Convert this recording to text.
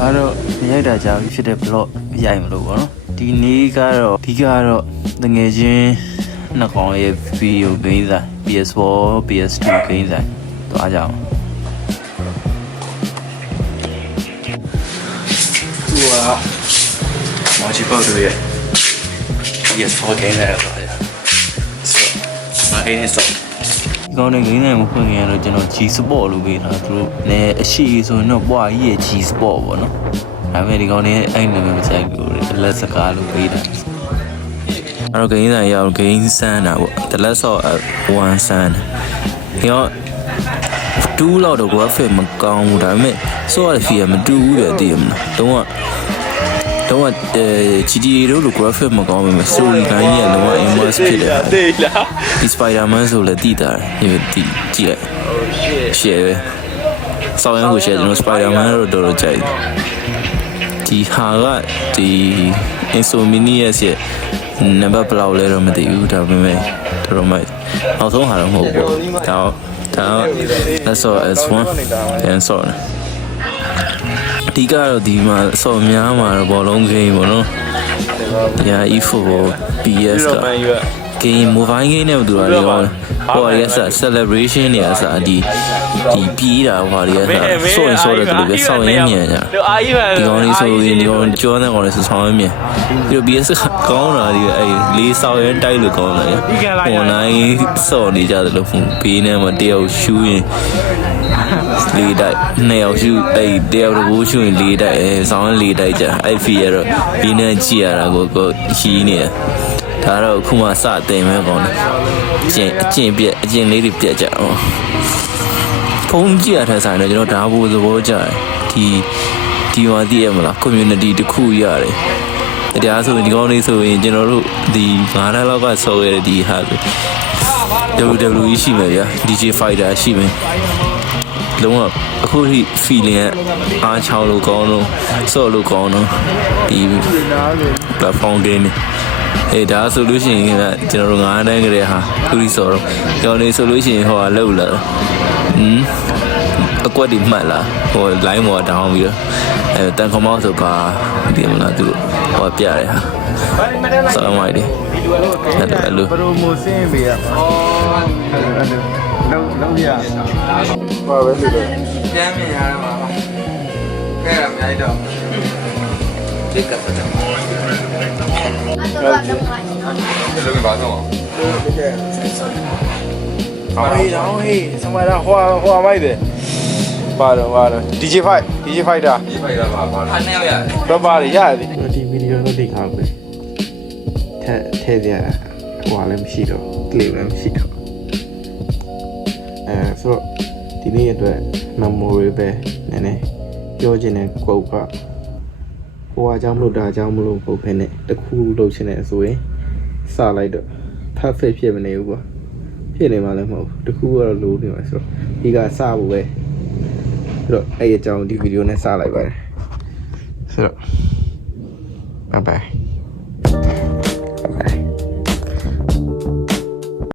ကတော့မရိုက်တာကြာဖြစ်တဲ့ blog ရိုက်မလို့ပေါ့နော်ဒီနေ့ကတော့အဓိကတော့တငယ်ချင်းနှစ်ကောင်ရဲ့ video game ဆိုင် PS4 PS2 game ဆိုင်သွားကြအောင်သူကမော်ချီပေါတို့ရဲ့ PS4 game ဆိုင်တော့သွားကြမဟင်းစောဒီကောင်နဲ့ game ဆိုင်မဖွင့်ခင်ကတော့ကျွန်တော် G Sport လို့ပေးထားသူတို့လည်းအရှိဆိုရင်တော့ပွားကြီးရဲ့ G Sport ပေါ့နော်ဒါပေမဲ့ဒီကောင်နဲ့အဲ့နာမည်မဆိုင်ဘူးလက်စကားလို့ပေးတာအဲ့တော့ game ဆိုင်ရောက် game ဆန်းတာပေါ့ The Last of Us 1 ဆန်းတယ်ရော2လောက်တော့ graphic မကောင်းဘူးဒါပေမဲ့ ဆိုရတဲ့ feel မတူဘူးတဲ့တည်မလားတော့GTA တို့လို graphic မကောင်းဘူးမဲ့ story ကိုင်းကြီးကလုံးဝ immerse ဖြစ်တယ်တိတ်လားဒီ Spider-Man ဆိုလည်းတည်တာဒီကြည့်လိုက် share ပဲစောင်းရင်ကို share ကျွန်တော် Spider-Man တော့တော်တော်ကြိုက်ဒီဟာကဒီ Insomniac ရဲ့နံပါတ်ဘယ်လောက်လဲတော့မသိဘူးဒါပေမဲ့တော်တော်မိုက်နောက်ဆုံးဟာတော့မဟုတ်ဘူးဒါThat's all S1 and so on ဒီကတော့ဒီမှာစော်များမှာတော့ဘောလုံးဂိမ်းပေါ့နော်ဒီဟာ eFootball PS က game mobile game နဲ့တူတာလေဟိုရစ celebration နေရစဒီပြေးတာဟိုရစဆိုရင်ဆိုတဲ့တူပဲဆောင်းရင်းမြန်ကြဒီကောင်လေးဆိုရင်ဒီကောင်ကျောင်းတဲ့ကောင်လေးဆိုဆောင်းရင်းမြန်ပြီးတော့ PS ကောင်းတာဒီအဲ့လေးဆောင်းရင်းတိုက်လို့ကောင်းတယ်ဟိုနိုင်စော်နေကြတယ်လို့ဘေးနဲ့မတယောက်ရှူးရင်လေးတိုက်နှစ်ယောက်ရှူးအဲ့တယောက်တကူရှူးရင်လေးတိုက်ဆောင်းလေးတိုက်ကြအဲ့ဖီရတော့ဘေးနဲ့ကြည့်ရတာကိုရှိနေတယ်ဒါတော့အခုမှစတင်မဲ့ကောင်းတယ်အကျင့်လေးတွေပြတ်ကြအောင်ဖုန်းကြည့်ရတဲ့ဆိုင်တော့ကျွန်တော်ဒါဘူးသဘောကျတယ်ဒီမှာတည်ရမလား community တစ်ခုရတယ်တရားဆိုရင်ဒီကောင်းလေးဆိုရင်ကျွန်တော်တို့ဒီ9နှစ်လောက်ကဆော်ရတဲ့ဒီဟာဆို WWE ရှိမယ်ဗျာ DJ Fighter ရှိမယ်လုံးဝအခုထိ feeling ကအားချောင်းလို့ကောင်းလို့ဆော့လို့ကောင်းတော့ဒီ platform game ဒါဆိုလို့ရှိရင်ကကျွန်တော်တို့9တန်းကလေးဟာခုဒီဆိုတော့ကျောင်းနေဆိုလို့ရှိရင်ဟိုကလှုပ်လာအကွက်ဒီမှတ်လာဟို line ပေါ်တောင်းပြီးတော့တန်ခမောက်ဆိုပါဒီမလားသူဟိုပြရတယ်ဟာဆောင်းမိုက်တယ်အဲ့လို promotion ပေးရမှာလုံးရပါပဲလို့ကျမ်းမြင်ရမှာပါခဲ့ရမြိုက်တော့ဒီကပတ်တယ်这个把弄。好，然后嘿，上面那画外的，把了，DJ Fight的，DJ Fight的吧，看那样，不把的呀的。ဒီ video တော့ဒီခါပဲထဲရဟွာလည်းမရှိတော့ clip လည်းမရှိတော့ဆိုတော့ဒီနေ့အတွက် memory ပဲနည်းနည်းပြောချင်တဲ့ quote ကဟိုအကြောင်းမလို့ဒါအကြောင်းမလို့ပုတ်ဖဲနဲ့တခုလုပ်ချင်တယ်ဆိုရင်စလိုက်တော့ perfect ဖြစ်မနေဘူးကွာဖြစ်နေမှလည်းမဟုတ်ဘူးတခုကတော့လိုနေမှာဆိုတော့ဒီကစဖို့ပဲဆိုတော့အဲ့အကြောင်းဒီဗီဒီယိုနဲ့စလိုက်ပါတယ်ဆိုတော့ bye bye